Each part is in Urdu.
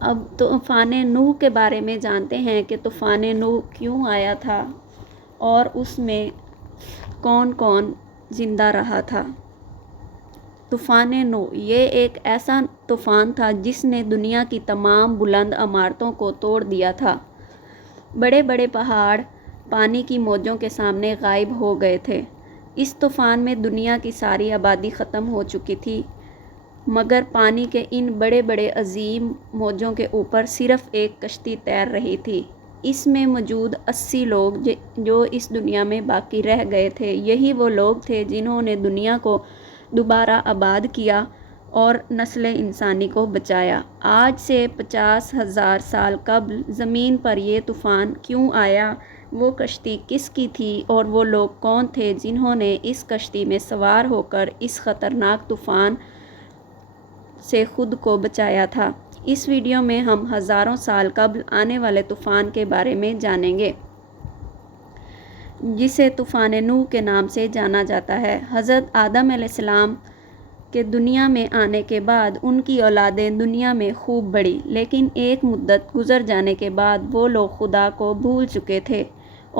اب طوفان نوح کے بارے میں جانتے ہیں کہ طوفان نوح کیوں آیا تھا اور اس میں کون کون زندہ رہا تھا۔ طوفان نوح یہ ایک ایسا طوفان تھا جس نے دنیا کی تمام بلند عمارتوں کو توڑ دیا تھا۔ بڑے بڑے پہاڑ پانی کی موجوں کے سامنے غائب ہو گئے تھے۔ اس طوفان میں دنیا کی ساری آبادی ختم ہو چکی تھی، مگر پانی کے ان بڑے بڑے عظیم موجوں کے اوپر صرف ایک کشتی تیر رہی تھی۔ اس میں موجود 80 لوگ جو اس دنیا میں باقی رہ گئے تھے، یہی وہ لوگ تھے جنہوں نے دنیا کو دوبارہ آباد کیا اور نسل انسانی کو بچایا۔ آج سے 50,000 سال قبل زمین پر یہ طوفان کیوں آیا، وہ کشتی کس کی تھی اور وہ لوگ کون تھے جنہوں نے اس کشتی میں سوار ہو کر اس خطرناک طوفان سے خود کو بچایا تھا۔ اس ویڈیو میں ہم ہزاروں سال قبل آنے والے طوفان کے بارے میں جانیں گے، جسے طوفان نوح کے نام سے جانا جاتا ہے۔ حضرت آدم علیہ السلام کے دنیا میں آنے کے بعد ان کی اولادیں دنیا میں خوب بڑھی، لیکن ایک مدت گزر جانے کے بعد وہ لوگ خدا کو بھول چکے تھے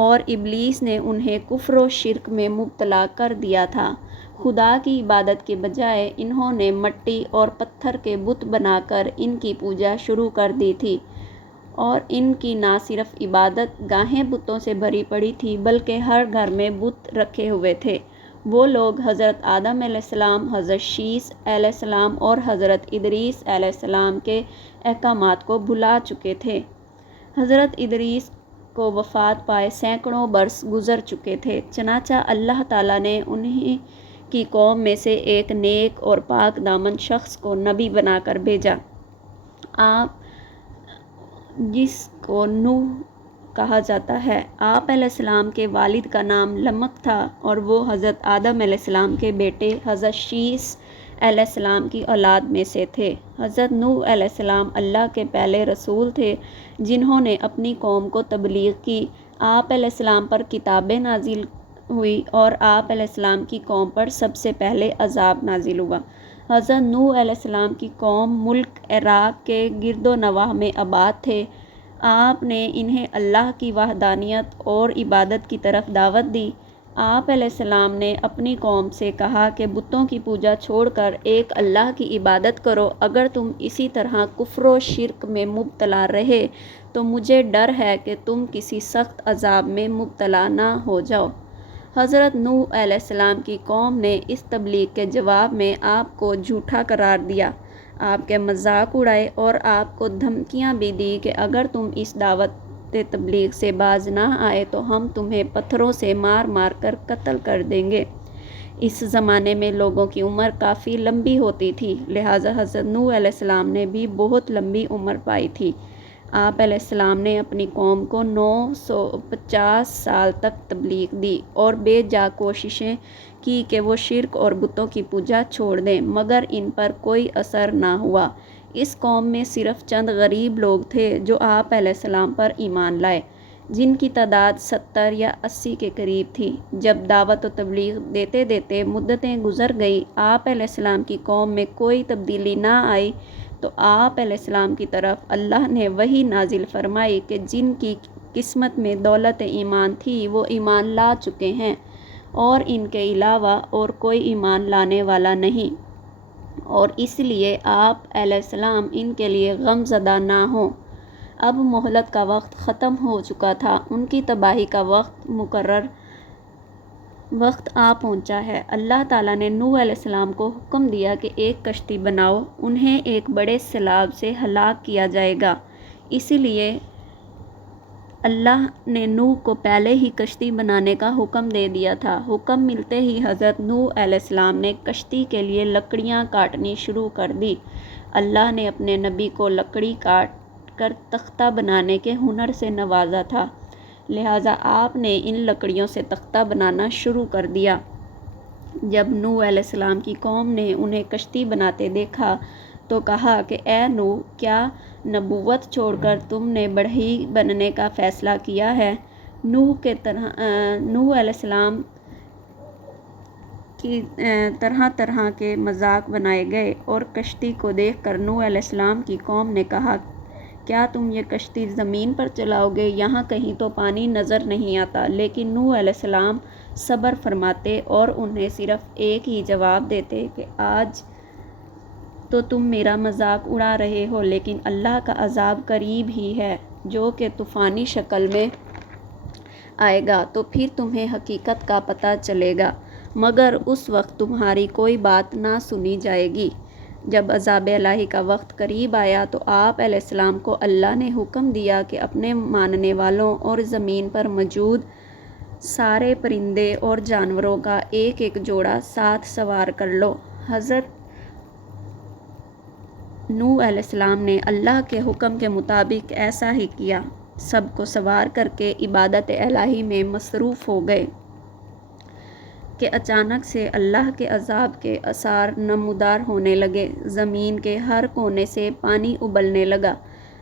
اور ابلیس نے انہیں کفر و شرک میں مبتلا کر دیا تھا۔ خدا کی عبادت کے بجائے انہوں نے مٹی اور پتھر کے بت بنا کر ان کی پوجا شروع کر دی تھی، اور ان کی نہ صرف عبادت گاہیں بتوں سے بھری پڑی تھی بلکہ ہر گھر میں بت رکھے ہوئے تھے۔ وہ لوگ حضرت آدم علیہ السلام، حضرت شیس علیہ السلام اور حضرت ادریس علیہ السلام کے احکامات کو بھلا چکے تھے۔ حضرت ادریس کو وفات پائے سینکڑوں برس گزر چکے تھے، چنانچہ اللہ تعالیٰ نے انہی کی قوم میں سے ایک نیک اور پاک دامن شخص کو نبی بنا کر بھیجا، آپ جس کو نوح کہا جاتا ہے۔ آپ علیہ السلام کے والد کا نام لمک تھا اور وہ حضرت آدم علیہ السلام کے بیٹے حضرت شیس علیہ السلام کی اولاد میں سے تھے۔ حضرت نوح علیہ السلام اللہ کے پہلے رسول تھے جنہوں نے اپنی قوم کو تبلیغ کی۔ آپ علیہ السلام پر کتابیں نازل ہوئی اور آپ علیہ السلام کی قوم پر سب سے پہلے عذاب نازل ہوا۔ حضرت نوح علیہ السلام کی قوم ملک عراق کے گرد و نواح میں آباد تھے۔ آپ نے انہیں اللہ کی وحدانیت اور عبادت کی طرف دعوت دی۔ آپ علیہ السلام نے اپنی قوم سے کہا کہ بتوں کی پوجا چھوڑ کر ایک اللہ کی عبادت کرو۔ اگر تم اسی طرح کفر و شرک میں مبتلا رہے تو مجھے ڈر ہے کہ تم کسی سخت عذاب میں مبتلا نہ ہو جاؤ۔ حضرت نوح علیہ السلام کی قوم نے اس تبلیغ کے جواب میں آپ کو جھوٹا قرار دیا، آپ کے مذاق اڑائے اور آپ کو دھمکیاں بھی دی کہ اگر تم اس دعوت تبلیغ سے باز نہ آئے تو ہم تمہیں پتھروں سے مار مار کر قتل کر دیں گے۔ اس زمانے میں لوگوں کی عمر کافی لمبی ہوتی تھی، لہٰذا حضرت نوح علیہ السلام نے بھی بہت لمبی عمر پائی تھی۔ آپ علیہ السلام نے اپنی قوم کو 950 سال تک تبلیغ دی اور بے جا کوششیں کی کہ وہ شرک اور بتوں کی پوجا چھوڑ دیں، مگر ان پر کوئی اثر نہ ہوا۔ اس قوم میں صرف چند غریب لوگ تھے جو آپ علیہ السلام پر ایمان لائے، جن کی تعداد 70 یا 80 کے قریب تھی۔ جب دعوت و تبلیغ دیتے دیتے مدتیں گزر گئیں، آپ علیہ السلام کی قوم میں کوئی تبدیلی نہ آئی، تو آپ علیہ السلام کی طرف اللہ نے وحی نازل فرمائی کہ جن کی قسمت میں دولت ایمان تھی وہ ایمان لا چکے ہیں، اور ان کے علاوہ اور کوئی ایمان لانے والا نہیں، اور اس لیے آپ علیہ السلام ان کے لیے غم زدہ نہ ہوں۔ اب مہلت کا وقت ختم ہو چکا تھا، ان کی تباہی کا مقرر وقت آ پہنچا ہے۔ اللہ تعالیٰ نے نوح علیہ السلام کو حکم دیا کہ ایک کشتی بناؤ، انہیں ایک بڑے سیلاب سے ہلاک کیا جائے گا۔ اسی لیے اللہ نے نوح کو پہلے ہی کشتی بنانے کا حکم دے دیا تھا۔ حکم ملتے ہی حضرت نوح علیہ السلام نے کشتی کے لیے لکڑیاں کاٹنی شروع کر دی۔ اللہ نے اپنے نبی کو لکڑی کاٹ کر تختہ بنانے کے ہنر سے نوازا تھا، لہٰذا آپ نے ان لکڑیوں سے تختہ بنانا شروع کر دیا۔ جب نوح علیہ السلام کی قوم نے انہیں کشتی بناتے دیکھا تو کہا کہ اے نوح، کیا نبوت چھوڑ کر تم نے بڑھئی بننے کا فیصلہ کیا ہے؟ نوح علیہ السلام کی طرح طرح کے مذاق بنائے گئے، اور کشتی کو دیکھ کر نوح علیہ السلام کی قوم نے کہا کیا تم یہ کشتی زمین پر چلاؤ گے؟ یہاں کہیں تو پانی نظر نہیں آتا۔ لیکن نوح علیہ السلام صبر فرماتے اور انہیں صرف ایک ہی جواب دیتے کہ آج تو تم میرا مذاق اڑا رہے ہو، لیکن اللہ کا عذاب قریب ہی ہے، جو کہ طوفانی شکل میں آئے گا، تو پھر تمہیں حقیقت کا پتہ چلے گا، مگر اس وقت تمہاری کوئی بات نہ سنی جائے گی۔ جب عذاب الہی کا وقت قریب آیا تو آپ علیہ السلام کو اللہ نے حکم دیا کہ اپنے ماننے والوں اور زمین پر موجود سارے پرندے اور جانوروں کا ایک ایک جوڑا ساتھ سوار کر لو۔ حضرت نوح علیہ السلام نے اللہ کے حکم کے مطابق ایسا ہی کیا، سب کو سوار کر کے عبادت الہی میں مصروف ہو گئے کہ اچانک سے اللہ کے عذاب کے آثار نمودار ہونے لگے۔ زمین کے ہر کونے سے پانی ابلنے لگا،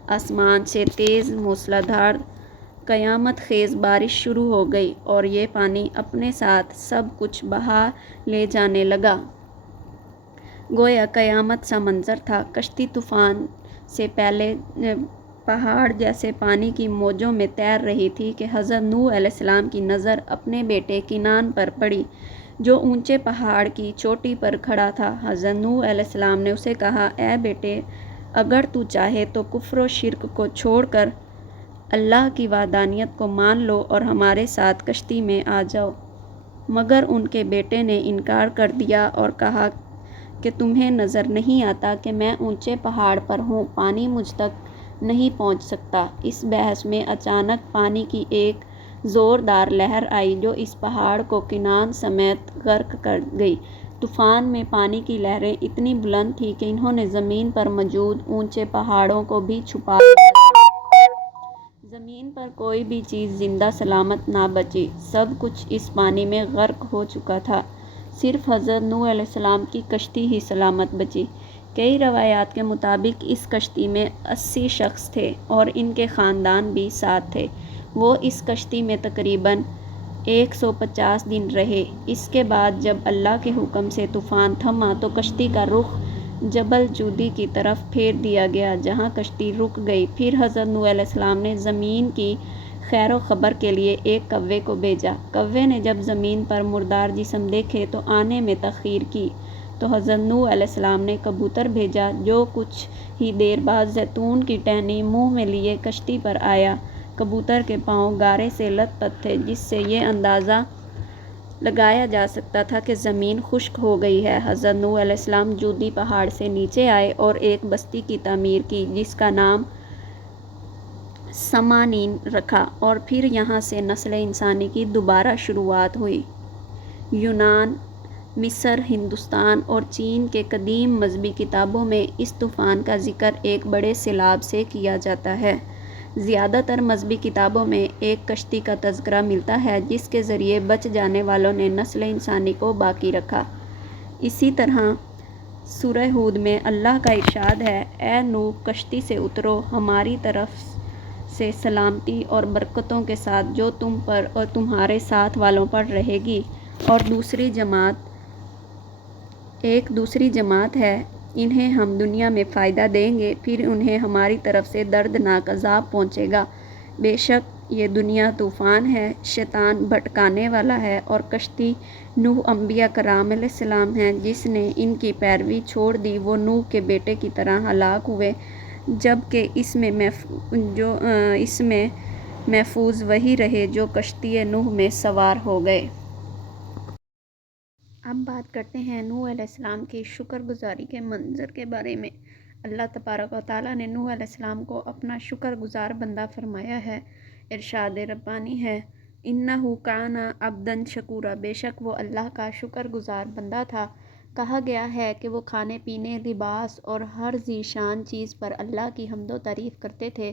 آسمان سے تیز موسلادھار قیامت خیز بارش شروع ہو گئی اور یہ پانی اپنے ساتھ سب کچھ بہا لے جانے لگا۔ گویا قیامت سا منظر تھا۔ کشتی طوفان سے پہلے پہاڑ جیسے پانی کی موجوں میں تیر رہی تھی کہ حضرت نوح علیہ السلام کی نظر اپنے بیٹے کنعان پر پڑی، جو اونچے پہاڑ کی چوٹی پر کھڑا تھا۔ حضرت نوح علیہ السلام نے اسے کہا، اے بیٹے، اگر تو چاہے تو کفر و شرک کو چھوڑ کر اللہ کی وحدانیت کو مان لو اور ہمارے ساتھ کشتی میں آ جاؤ۔ مگر ان کے بیٹے نے انکار کر دیا اور کہا کہ تمہیں نظر نہیں آتا کہ میں اونچے پہاڑ پر ہوں، پانی مجھ تک نہیں پہنچ سکتا۔ اس بحث میں اچانک پانی کی ایک زوردار لہر آئی جو اس پہاڑ کو کنعان سمیت غرق کر گئی۔ طوفان میں پانی کی لہریں اتنی بلند تھیں کہ انہوں نے زمین پر موجود اونچے پہاڑوں کو بھی چھپا دیا تھا۔ زمین پر کوئی بھی چیز زندہ سلامت نہ بچی، سب کچھ اس پانی میں غرق ہو چکا تھا، صرف حضرت نوح علیہ السلام کی کشتی ہی سلامت بچی۔ کئی روایات کے مطابق اس کشتی میں 80 شخص تھے اور ان کے خاندان بھی ساتھ تھے۔ وہ اس کشتی میں تقریباً 150 دن رہے۔ اس کے بعد جب اللہ کے حکم سے طوفان تھما تو کشتی کا رخ جبل جودی کی طرف پھیر دیا گیا، جہاں کشتی رک گئی۔ پھر حضرت نوح علیہ السلام نے زمین کی خیر و خبر کے لیے ایک کوے کو بھیجا۔ کوے نے جب زمین پر مردار جسم دیکھے تو آنے میں تاخیر کی، تو حضرت نوح علیہ السلام نے کبوتر بھیجا، جو کچھ ہی دیر بعد زیتون کی ٹہنی منہ میں لیے کشتی پر آیا۔ کبوتر کے پاؤں گارے سے لت پت تھے، جس سے یہ اندازہ لگایا جا سکتا تھا کہ زمین خشک ہو گئی ہے۔ حضرت نوح علیہ السلام جودی پہاڑ سے نیچے آئے اور ایک بستی کی تعمیر کی، جس کا نام سمانین رکھا، اور پھر یہاں سے نسل انسانی کی دوبارہ شروعات ہوئی۔ یونان، مصر، ہندوستان اور چین کے قدیم مذہبی کتابوں میں اس طوفان کا ذکر ایک بڑے سیلاب سے کیا جاتا ہے۔ زیادہ تر مذہبی کتابوں میں ایک کشتی کا تذکرہ ملتا ہے جس کے ذریعے بچ جانے والوں نے نسل انسانی کو باقی رکھا۔ اسی طرح سورہ ہود میں اللہ کا ارشاد ہے، اے نوح، کشتی سے اترو، ہماری طرف سے سلامتی اور برکتوں کے ساتھ، جو تم پر اور تمہارے ساتھ والوں پر رہے گی، اور ایک دوسری جماعت ہے، انہیں ہم دنیا میں فائدہ دیں گے، پھر انہیں ہماری طرف سے دردناک عذاب پہنچے گا۔ بے شک یہ دنیا طوفان ہے، شیطان بھٹکانے والا ہے، اور کشتی نوح انبیاء کرام علیہ السلام ہے۔ جس نے ان کی پیروی چھوڑ دی وہ نوح کے بیٹے کی طرح ہلاک ہوئے، جبکہ اس میں محفوظ وہی رہے جو کشتی نوح میں سوار ہو گئے۔ اب بات کرتے ہیں نوح علیہ السلام کی شکر گزاری کے منظر کے بارے میں۔ اللہ تبارک و تعالیٰ نے نوح علیہ السلام کو اپنا شکر گزار بندہ فرمایا ہے۔ ارشاد ربانی ہے، اِنَّهُ كَانَ عَبْدًا شَكُورًا، بے شک وہ اللہ کا شکر گزار بندہ تھا۔ کہا گیا ہے کہ وہ کھانے پینے، لباس اور ہر ذی شان چیز پر اللہ کی حمد و تعریف کرتے تھے۔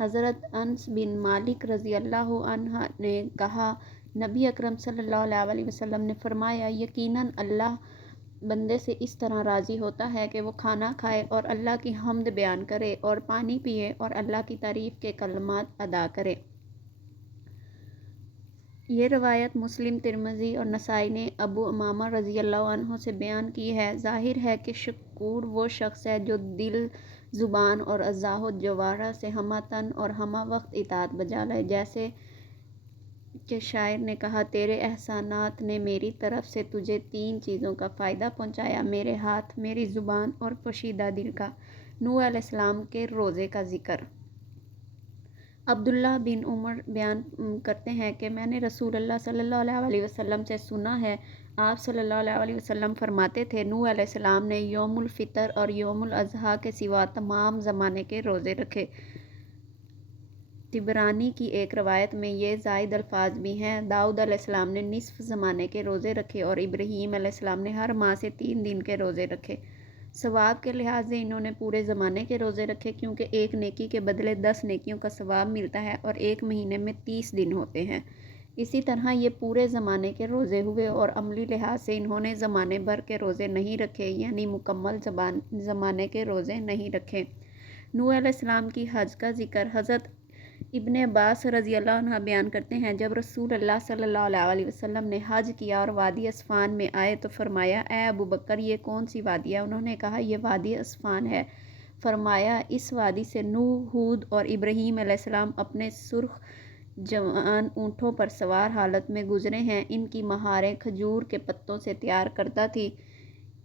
حضرت انس بن مالک رضی اللہ عنہ نے کہا، نبی اکرم صلی اللہ علیہ وسلم نے فرمایا، یقیناً اللہ بندے سے اس طرح راضی ہوتا ہے کہ وہ کھانا کھائے اور اللہ کی حمد بیان کرے، اور پانی پیے اور اللہ کی تعریف کے کلمات ادا کرے۔ یہ روایت مسلم، ترمذی اور نسائی نے ابو امامہ رضی اللہ عنہ سے بیان کی ہے۔ ظاہر ہے کہ شکور وہ شخص ہے جو دل زبان اور اعضاء و جوارح سے ہمہ تن اور ہمہ وقت اطاعت بجا لائے، جیسے کہ شاعر نے کہا، تیرے احسانات نے میری طرف سے تجھے 3 چیزوں کا فائدہ پہنچایا، میرے ہاتھ، میری زبان اور پوشیدہ دل کا۔ نوح علیہ السلام کے روزے کا ذکر۔ عبداللہ بن عمر بیان کرتے ہیں کہ میں نے رسول اللہ صلی اللہ علیہ وسلم سے سنا ہے، آپ صلی اللہ علیہ وسلم فرماتے تھے، نوح علیہ السلام نے یوم الفطر اور یوم الاضحیٰ کے سوا تمام زمانے کے روزے رکھے۔ طبرانی کی ایک روایت میں یہ زائد الفاظ بھی ہیں، داؤد علیہ السلام نے نصف زمانے کے روزے رکھے اور ابراہیم علیہ السلام نے ہر ماہ سے 3 دن کے روزے رکھے۔ ثواب کے لحاظ سے انہوں نے پورے زمانے کے روزے رکھے، کیونکہ ایک نیکی کے بدلے 10 نیکیوں کا ثواب ملتا ہے اور ایک مہینے میں 30 دن ہوتے ہیں۔ اسی طرح یہ پورے زمانے کے روزے ہوئے اور عملی لحاظ سے انہوں نے زمانے بھر کے روزے نہیں رکھے، یعنی مکمل زمانے کے روزے نہیں رکھے۔ نوح علیہ السلام کی حج کا ذکر۔ حضرت ابن عباس رضی اللہ عنہ بیان کرتے ہیں، جب رسول اللہ صلی اللہ علیہ وسلم نے حج کیا اور وادی اسفان میں آئے تو فرمایا، اے ابو بکر، یہ کون سی وادی ہے؟ انہوں نے کہا، یہ وادی اسفان ہے۔ فرمایا، اس وادی سے نوح، ہود اور ابراہیم علیہ السلام اپنے سرخ جوان اونٹوں پر سوار حالت میں گزرے ہیں، ان کی مہاریں کھجور کے پتوں سے تیار کردہ تھیں،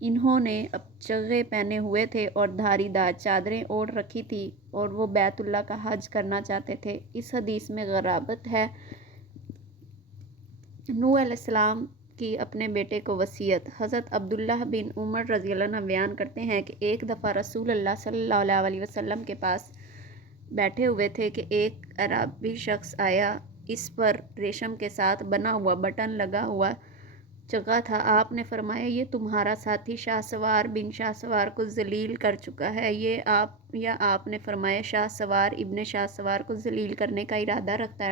انہوں نے چغے پہنے ہوئے تھے اور دھاری دار چادریں اوڑھ رکھی تھیں اور وہ بیت اللہ کا حج کرنا چاہتے تھے۔ اس حدیث میں غرابت ہے۔ نوح علیہ السلام کی اپنے بیٹے کو وصیت۔ حضرت عبداللہ بن عمر رضی اللہ عنہ بیان کرتے ہیں کہ ایک دفعہ رسول اللہ صلی اللہ علیہ وسلم کے پاس بیٹھے ہوئے تھے کہ ایک اعرابی شخص آیا، اس پر ریشم کے ساتھ بنا ہوا بٹن لگا ہوا چغا تھا۔ آپ نے فرمایا، یہ تمہارا ساتھی شاہ سوار بن شاہ سوار کو ذلیل کر چکا ہے۔ یا آپ نے فرمایا، شاہ سوار ابن شاہ سوار کو ذلیل کرنے کا ارادہ رکھتا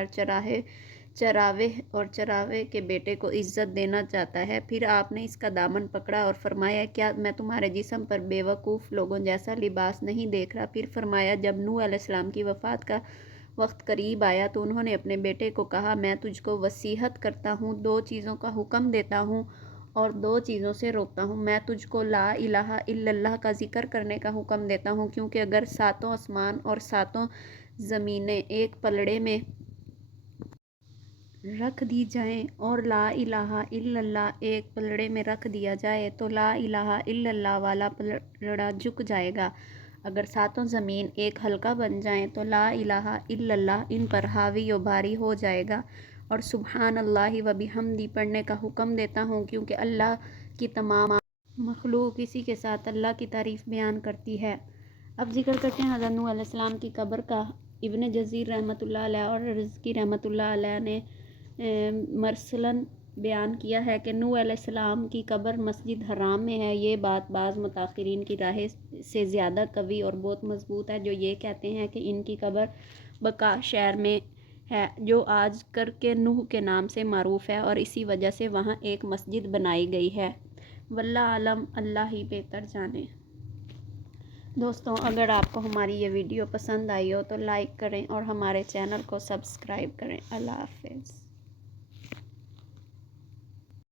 ہے اور چراوے کے بیٹے کو عزت دینا چاہتا ہے۔ پھر آپ نے اس کا دامن پکڑا اور فرمایا، کیا میں تمہارے جسم پر بے وقوف لوگوں جیسا لباس نہیں دیکھ رہا؟ پھر فرمایا، جب نوح علیہ السلام کی وفات کا وقت قریب آیا تو انہوں نے اپنے بیٹے کو کہا، میں تجھ کو وصیت کرتا ہوں، 2 چیزوں کا حکم دیتا ہوں اور 2 چیزوں سے روکتا ہوں۔ میں تجھ کو لا الہ الا اللہ کا ذکر کرنے کا حکم دیتا ہوں، کیونکہ اگر 7 آسمان اور 7 زمینیں ایک پلڑے میں رکھ دی جائیں اور لا الہ الا اللہ ایک پلڑے میں رکھ دیا جائے تو لا الہ الا اللہ والا پلڑا جھک جائے گا۔ اگر 7 زمین ایک حلقہ بن جائیں تو لا الہ الا اللہ ان پر حاوی و باری ہو جائے گا۔ اور سبحان اللہ و بحمدہ پڑھنے کا حکم دیتا ہوں، کیونکہ اللہ کی تمام مخلوق اسی کے ساتھ اللہ کی تعریف بیان کرتی ہے۔ اب ذکر کرتے ہیں حضرت نوح علیہ السلام کی قبر کا۔ ابن جزیر رحمۃ اللہ علیہ اور رزقی رحمۃ اللہ علیہ نے مرسلاً بیان کیا ہے کہ نوح علیہ السلام کی قبر مسجد حرام میں ہے۔ یہ بات بعض متاخرین کی رائے سے زیادہ قوی اور بہت مضبوط ہے، جو یہ کہتے ہیں کہ ان کی قبر بقاء شہر میں ہے، جو آج کر کے نوح کے نام سے معروف ہے اور اسی وجہ سے وہاں ایک مسجد بنائی گئی ہے۔ واللہ اعلم، اللہ ہی بہتر جانے۔ دوستوں، اگر آپ کو ہماری یہ ویڈیو پسند آئی ہو تو لائک کریں اور ہمارے چینل کو سبسکرائب کریں۔ اللہ حافظ۔